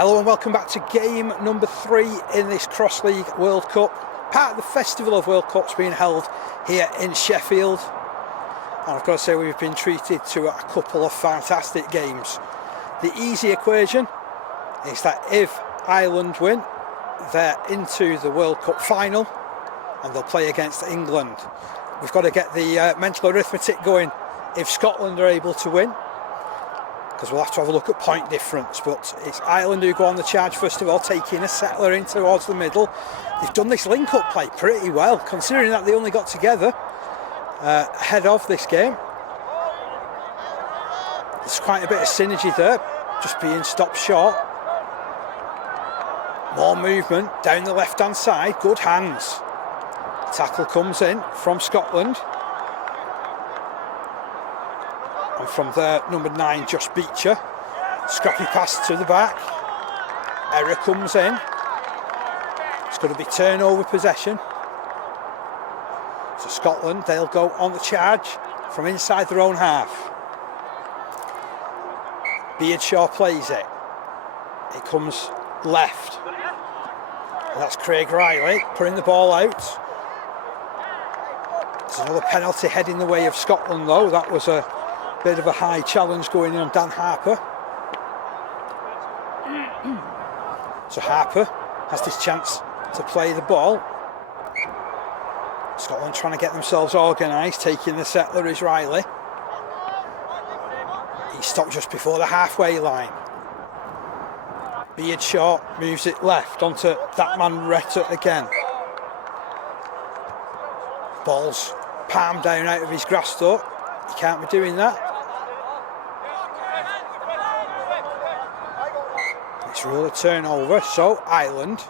Hello and welcome back to game number 3 in this Cross League World Cup, part of the Festival of World Cups being held here in Sheffield. And I've got to say, we've been treated to a couple of fantastic games. The easy equation is that if Ireland win, they're into the World Cup final and they'll play against England. We've got to get the mental arithmetic going if Scotland are able to win, because we'll have to have a look at point difference. But it's Ireland who go on the charge first of all, taking a settler in towards the middle. They've done this link-up play pretty well, considering that they only got together ahead of this game. There's quite a bit of synergy there, just being stopped short. More movement down the left-hand side, good hands. Tackle comes in from Scotland. And from there, number 9, Josh Beecher. Scrappy pass to the back. Error comes in. It's going to be turnover possession. So Scotland, they'll go on the charge from inside their own half. Beardshaw plays it. It comes left. And that's Craig Riley putting the ball out. There's another penalty heading the way of Scotland though. That was a bit of a high challenge going in on Dan Harper. So Harper has this chance to play the ball. Scotland trying to get themselves organised, taking the settler is Riley. He stopped just before the halfway line. Beardshaw moves it left onto that man Retta again. Ball's palm down out of his grasp though. He can't be doing that. It's ruled a turnover, so Ireland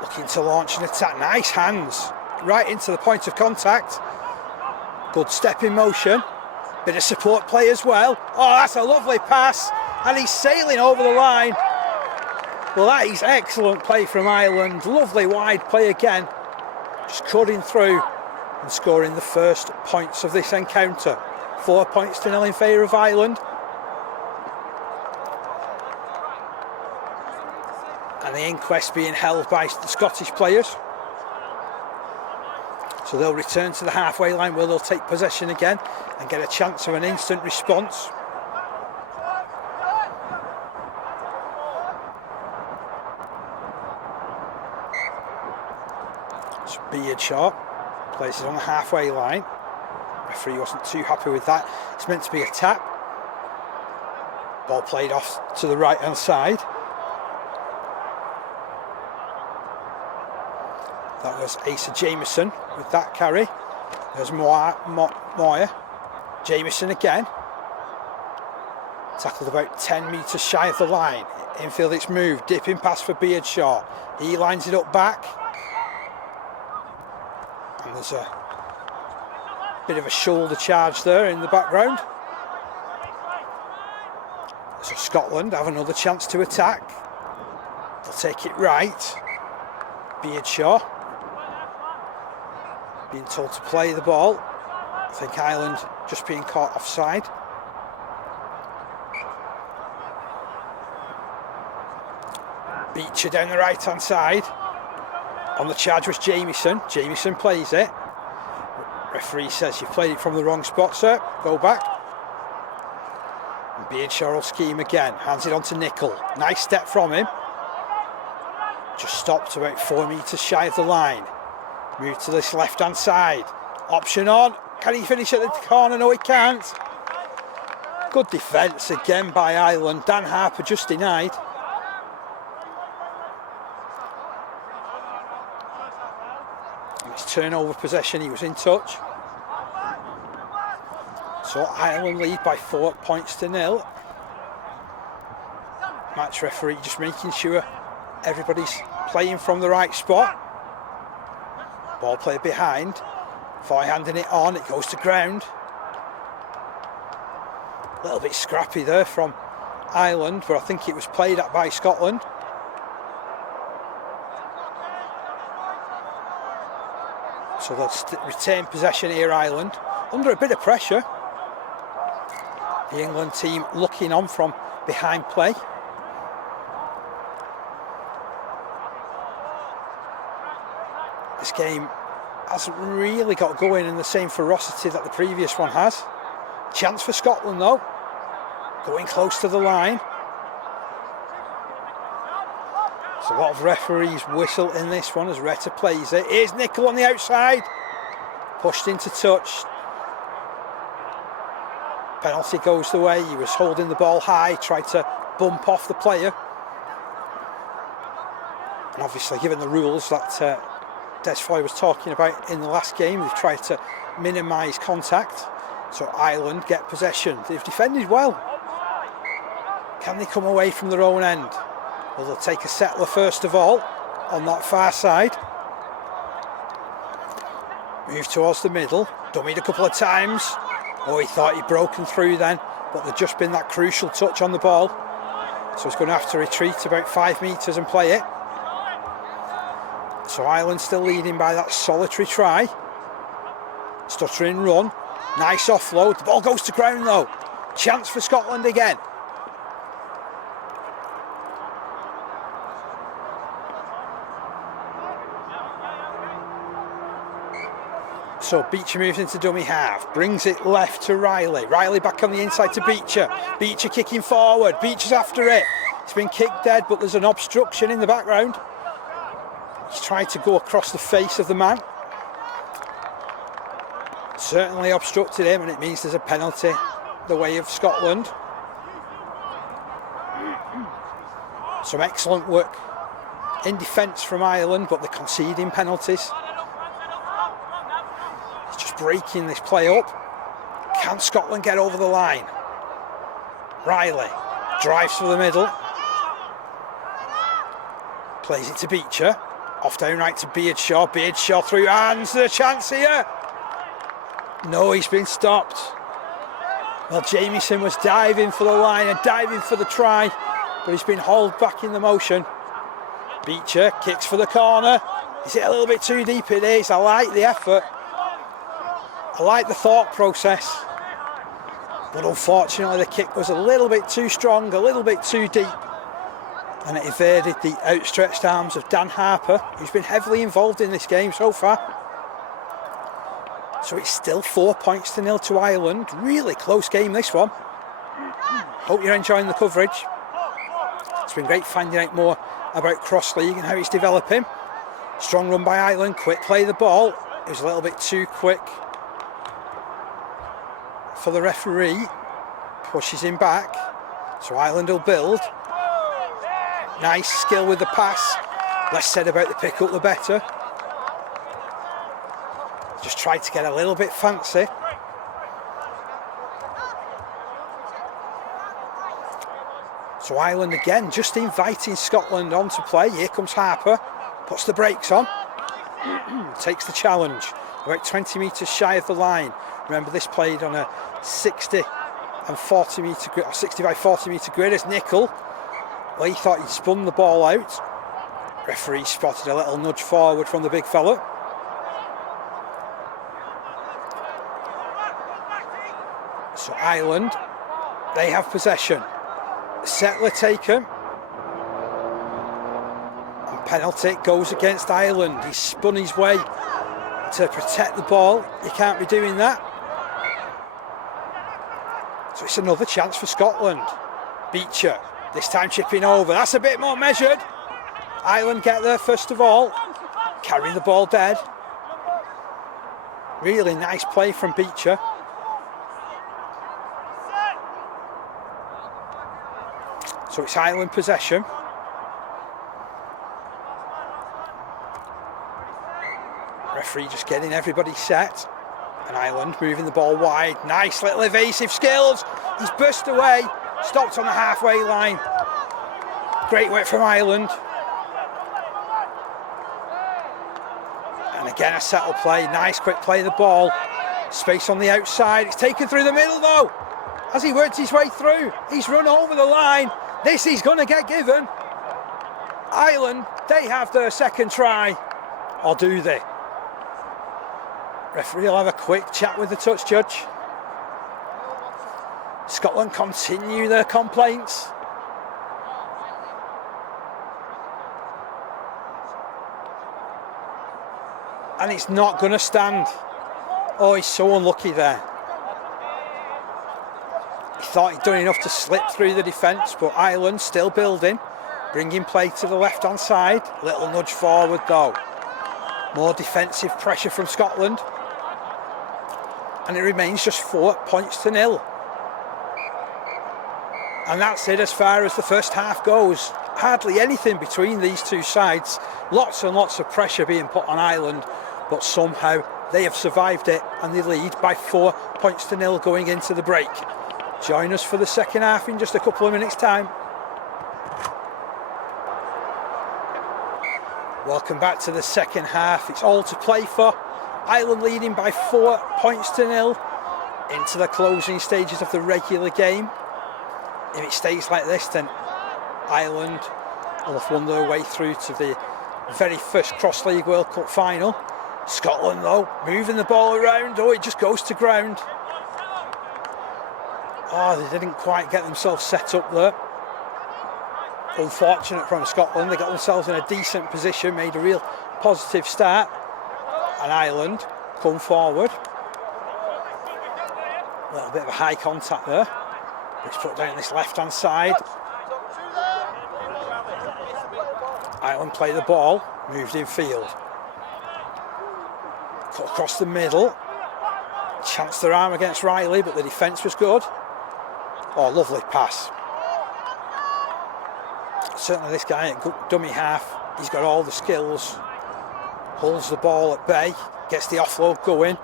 looking to launch an attack. Nice hands, right into the point of contact. Good step in motion. Bit of support play as well. Oh, that's a lovely pass, and he's sailing over the line. Well, that is excellent play from Ireland. Lovely wide play again. Just cutting through and scoring the first points of this encounter. 4 points to 0 in favour of Ireland. And the inquest being held by the Scottish players. So they'll return to the halfway line where they'll take possession again and get a chance of an instant response. So Beardshaw places it on the halfway line. Referee wasn't too happy with that. It's meant to be a tap. Ball played off to the right hand side. That was Asa Jamieson with that carry. There's Moyer. Jamieson again. Tackled about 10 metres shy of the line. Infield it's moved. Dipping pass for Beardshaw. He lines it up back. And there's a bit of a shoulder charge there in the background. So Scotland have another chance to attack. They'll take it right. Beardshaw being told to play the ball. I think Ireland just being caught offside. Beecher down the right hand side. On the charge was Jamieson. Jamieson plays it. Referee says you've played it from the wrong spot, sir. Go back. And Beardshaw will scheme again. Hands it on to Nicol. Nice step from him. Just stopped about 4 metres shy of the line. Move to this left hand side. Option on. Can he finish at the corner? No, he can't. Good defence again by Ireland. Dan Harper just denied. It's turnover possession. He was in touch. So Ireland lead by 4 points to 0. Match referee just making sure everybody's playing from the right spot. Ball played behind. Foy handing it on. It goes to ground. A little bit scrappy there from Ireland, but I think it was played at by Scotland. So they'll retain possession here, Ireland, under a bit of pressure. The England team looking on from behind play. game hasn't really got going in the same ferocity that the previous one has. Chance for Scotland though, going close to the line. There's a lot of referees whistle in this one as Retta plays it. Here's Nicol on the outside, pushed into touch. Penalty goes the way. He was holding the ball high, tried to bump off the player. And obviously, given the rules that Des Foy was talking about in the last game, they've tried to minimise contact. So Ireland get possession. They've defended well. Can they come away from their own end? Well, they'll take a settler first of all on that far side. Move towards the middle. Dummied a couple of times. Oh, he thought he'd broken through then, but there'd just been that crucial touch on the ball. So he's going to have to retreat about 5 metres and play it. So Ireland still leading by that solitary try. Stuttering run. Nice offload. The ball goes to ground though. Chance for Scotland again. So Beecher moves into dummy half, brings it left to Riley. Riley back on the inside to Beecher. Beecher kicking forward. Beecher's after it. It's been kicked dead, but there's an obstruction in the background. He's tried to go across the face of the man. Certainly obstructed him, and it means there's a penalty the way of Scotland. Some excellent work in defence from Ireland, but they're conceding penalties. Breaking this play up. Can Scotland get over the line? Riley drives for the middle. Plays it to Beecher. Off down right to Beardshaw. Beardshaw through hands. There's a chance here. No, he's been stopped. Well, Jamieson was diving for the line and diving for the try, but he's been hauled back in the motion. Beecher kicks for the corner. Is it a little bit too deep? It is. I like the effort. I like the thought process, but unfortunately the kick was a little bit too strong, a little bit too deep, and it evaded the outstretched arms of Dan Harper, who's been heavily involved in this game so far. So it's still 4 points to 0 to Ireland. Really close game, this one. Hope you're enjoying the coverage. It's been great finding out more about Cross League and how it's developing. Strong run by Ireland, quick play the ball. It was a little bit too quick for the referee. Pushes him back, so Ireland will build. Nice skill with the pass. Less said about the pick up the better. Just tried to get a little bit fancy. So Ireland again just inviting Scotland on to play. Here comes Harper, puts the brakes on. Takes the challenge, about 20 metres shy of the line. Remember, this played on a 60 and 40 metre grid, or 60 by 40 metre grid. As Nicol, well, he thought he'd spun the ball out. Referee spotted a little nudge forward from the big fella. So Ireland, they have possession. Settler taken. And penalty goes against Ireland. He spun his way to protect the ball. You can't be doing that. So it's another chance for Scotland. Beecher, this time chipping over. That's a bit more measured. Ireland get there first of all. Carry the ball dead. Really nice play from Beecher. So it's Ireland possession. Referee just getting everybody set. And Ireland moving the ball wide. Nice little evasive skills. He's burst away. Stopped on the halfway line. Great work from Ireland. And again a settle play. Nice quick play of the ball. Space on the outside. It's taken through the middle though. As he works his way through, he's run over the line. This is going to get given. Ireland, they have their second try. Or do they? Referee will have a quick chat with the touch judge. Scotland continue their complaints. and it's not going to stand. Oh, he's so unlucky there. He thought he'd done enough to slip through the defence, but Ireland still building, bringing play to the left-hand side. Little nudge forward though. More defensive pressure from Scotland. And it remains just 4 points to nil. And that's it as far as the first half goes. Hardly anything between these two sides. Lots and lots of pressure being put on Ireland, but somehow they have survived it and they lead by 4 points to nil going into the break. Join us for the second half in just a couple of minutes' time. Welcome back to the second half. It's all to play for. Ireland leading by 4 points to nil into the closing stages of the regular game. If it stays like this, then Ireland will have won their way through to the very first Cross League World Cup final. Scotland though, moving the ball around. Oh, it just goes to ground. Oh, they didn't quite get themselves set up there. Unfortunate from Scotland. They got themselves in a decent position, made a real positive start. And Ireland come forward. A little bit of a high contact there. It's put down this left-hand side. Ireland play the ball, moved in field. Cut across the middle. Chanced their arm against Riley, but the defence was good. Oh, lovely pass. Certainly this guy at dummy half, he's got all the skills. Holds the ball at bay, gets the offload going.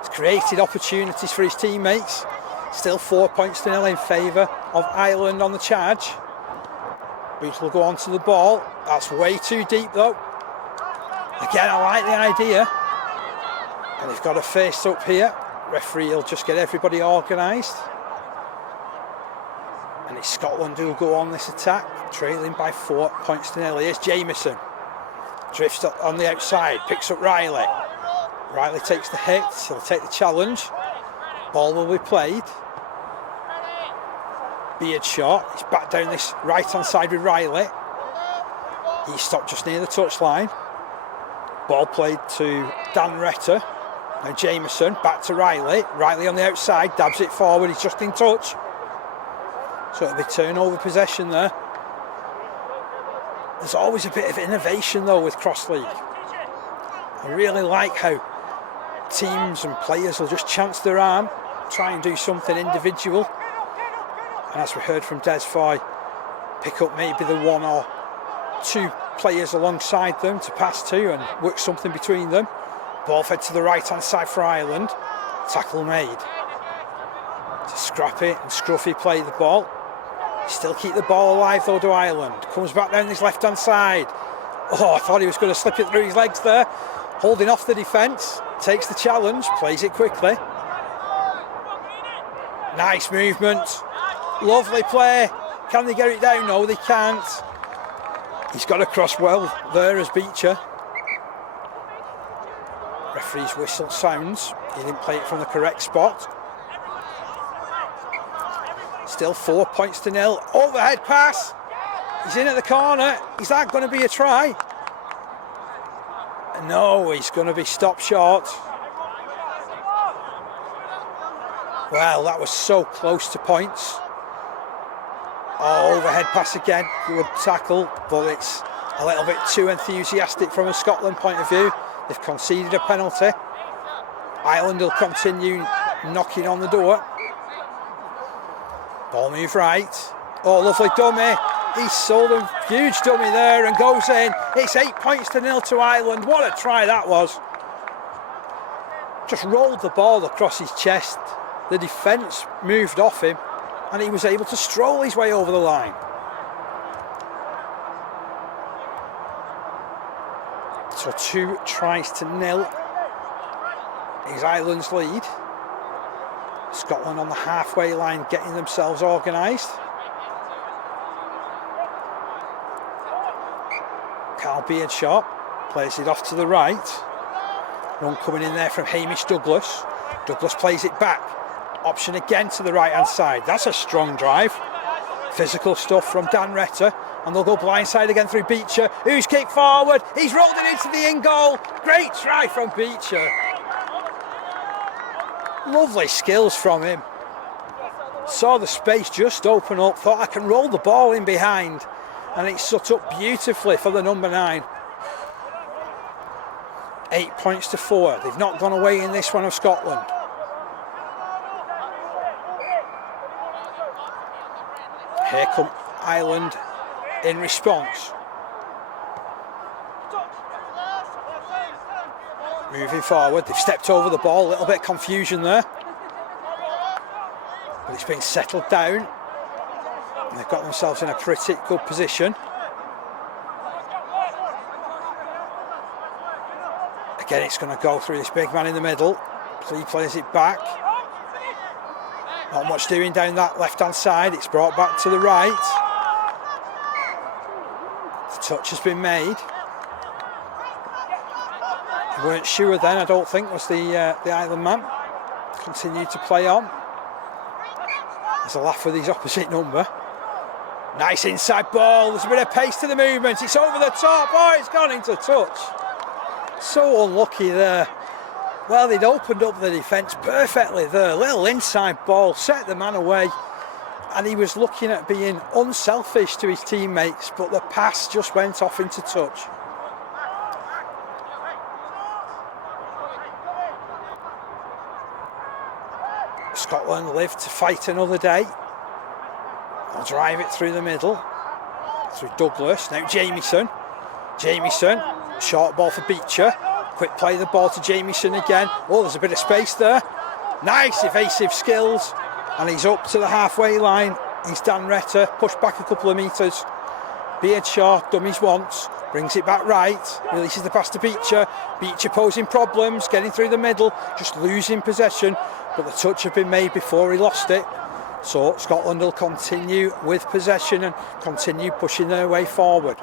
He's created opportunities for his teammates. Still 4 points to nil in favour of Ireland on the charge. Booth will go on to the ball. That's way too deep though. Again, I like the idea. And they've got a face up here. Referee will just get everybody organised. And it's Scotland who will go on this attack, trailing by 4 points to nil. Here's Jamieson. Drifts up on the outside, picks up Riley. Riley takes the hit, he'll take the challenge. Ball will be played. Beardshot, he's back down this right-hand side with Riley. He stopped just near the touchline. Ball played to Dan Retter. Now Jamieson, back to Riley. Riley on the outside, dabs it forward, he's just in touch. So it'll be turnover possession there. There's always a bit of innovation though with Cross League. I really like how teams and players will just chance their arm, try and do something individual. And as we heard from Des Foy, pick up maybe the 1 or 2 players alongside them to pass to and work something between them. Ball fed to the right-hand side for Ireland. Tackle made. To Scrappy and Scruffy play the ball. Still keep the ball alive though to Ireland. Comes back down this left-hand side. Oh, I thought he was going to slip it through his legs there. Holding off the defence. Takes the challenge, plays it quickly. Nice movement. Lovely play. Can they get it down? No, they can't. He's got across well there as Beecher. Referee's whistle sounds. He didn't play it from the correct spot. Still 4 points to nil. Overhead pass. He's in at the corner. Is that going to be a try? No, he's going to be stopped short. Well, that was so close to points. Oh, overhead pass again. Good tackle, but it's a little bit too enthusiastic from a Scotland point of view. They've conceded a penalty. Ireland will continue knocking on the door. Ball move right. Oh, lovely dummy. He's sold a huge dummy there and goes in. It's 8 points to nil to Ireland. What a try that was. Just rolled the ball across his chest. The defence moved off him and he was able to stroll his way over the line. So 2 tries to nil is Ireland's lead. Scotland on the halfway line getting themselves organised. Carl Beardshot plays it off to the right. Run coming in there from Hamish Douglas. Douglas plays it back. Option again to the right hand side. That's a strong drive. Physical stuff from Dan Retter, and they'll go blindside again through Beecher, who's kicked forward. He's rolled it into the in goal. Great try from Beecher. Lovely skills from him. Saw the space just open up, thought I can roll the ball in behind, and it's set up beautifully for the number 9. 8 points to 4. They've not gone away in this one of Scotland. Here come Ireland in response. Moving forward, they've stepped over the ball, a little bit of confusion there. But it's been settled down. And they've got themselves in a pretty good position. Again, it's going to go through this big man in the middle. He plays it back. Not much doing down that left-hand side. It's brought back to the right. The touch has been made. They weren't sure then, I don't think, was the Ireland man. Continued to play on. There's a laugh with his opposite number. Nice inside ball. There's a bit of pace to the movement. It's over the top. Oh, it's gone into touch. So unlucky there. Well, they'd opened up the defence perfectly there. Little inside ball, set the man away. And he was looking at being unselfish to his teammates, but the pass just went off into touch. Scotland live to fight another day. They'll drive it through the middle. Through Douglas. Now Jamieson. Jamieson. Short ball for Beecher. Quick play the ball to Jamieson again. Oh, there's a bit of space there. Nice evasive skills. And he's up to the halfway line. He's Dan Retter. Pushed back a couple of metres. Beardshaw dummies once. Brings it back right. Releases the pass to Beecher. Beecher posing problems. Getting through the middle. Just losing possession. But the touch had been made before he lost it. So Scotland will continue with possession and continue pushing their way forward.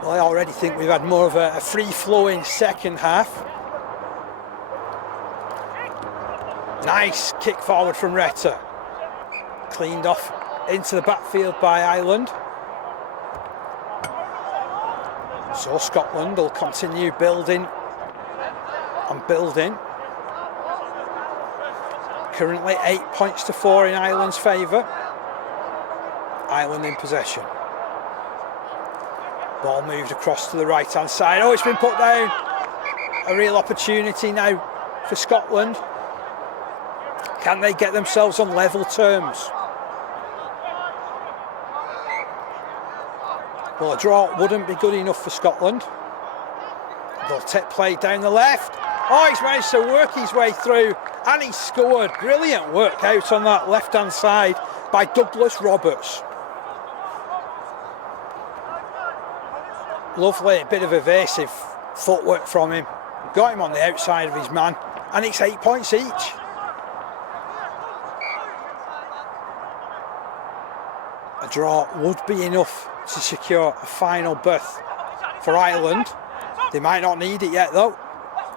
Well, I already think we've had more of a free-flowing second half. Nice kick forward from Retter. Cleaned off into the backfield by Ireland. So Scotland will continue building and building. Currently 8 points to 4 in Ireland's favour. Ireland in possession. Ball moved across to the right hand side. Oh, it's been put down. A real opportunity now for Scotland. Can they get themselves on level terms? Well, a draw wouldn't be good enough for Scotland. They'll take play down the left. Oh, he's managed to work his way through and he scored. Brilliant work out on that left hand side by Douglas Roberts. Lovely bit of evasive footwork from him. Got him on the outside of his man, and it's 8 points each. A draw would be enough to secure a final berth for Ireland. They might not need it yet though.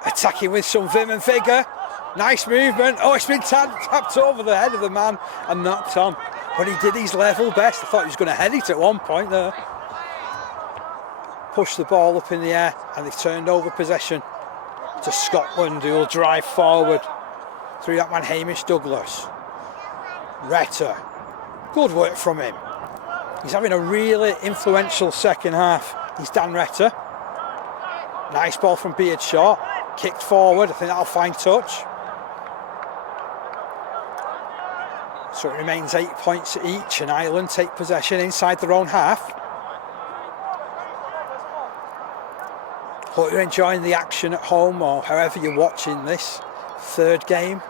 Attacking with some vim and vigour. Nice movement. Oh, it's been tapped over the head of the man and knocked on. But he did his level best. I thought he was going to head it at one point there. Pushed the ball up in the air and they've turned over possession to Scotland, who will drive forward through that man Hamish Douglas. Retter, good work from him. He's having a really influential second half. He's Dan Retter. Nice ball from Beardshaw, kicked forward. I think that'll find touch. So it remains 8 points each and Ireland take possession inside their own half. Hope you're enjoying the action at home or however you're watching this third game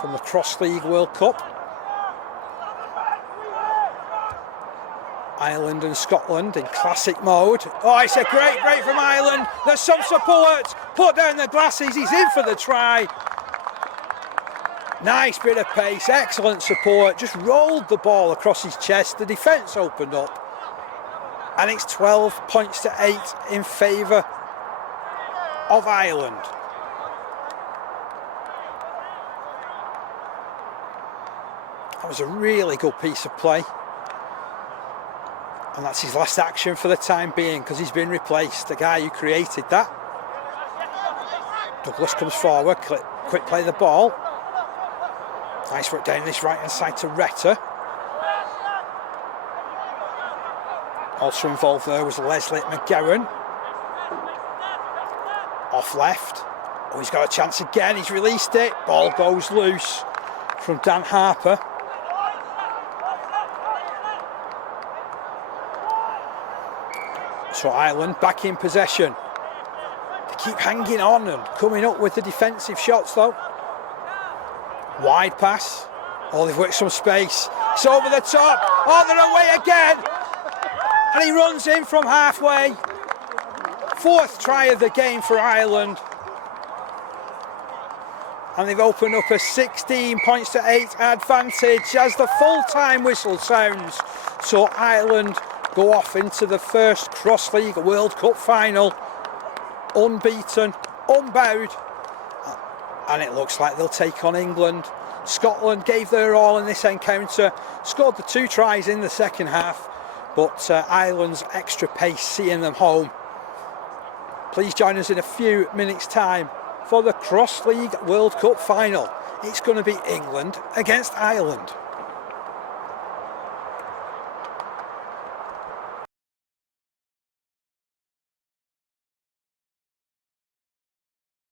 from the Cross League World Cup. Ireland and Scotland in classic mode. Oh, it's a great break from Ireland. There's some support. Put down the glasses. He's in for the try. Nice bit of pace. Excellent support. Just rolled the ball across his chest. The defence opened up. And it's 12 points to 8 in favour of Ireland. That was a really good piece of play. And that's his last action for the time being, because he's been replaced, the guy who created that. Douglas comes forward, quick play the ball. Nice work down this right hand side to Retta. Also involved there was Leslie McGowan. Off left. Oh, he's got a chance again, he's released it. Ball goes loose from Dan Harper. So Ireland back in possession. They keep hanging on and coming up with the defensive shots though. Wide pass. Oh, they've worked some space. It's over the top. Oh, they're away again. And he runs in from halfway. Fourth try of the game for Ireland. And they've opened up a 16 points to 8 advantage as the full-time whistle sounds. So Ireland go off into the first cross-league World Cup final, unbeaten, unbowed, and it looks like they'll take on England. Scotland gave their all in this encounter, scored the 2 tries in the second half, but Ireland's extra pace seeing them home. Please join us in a few minutes' time for the cross-league World Cup final. It's going to be England against Ireland.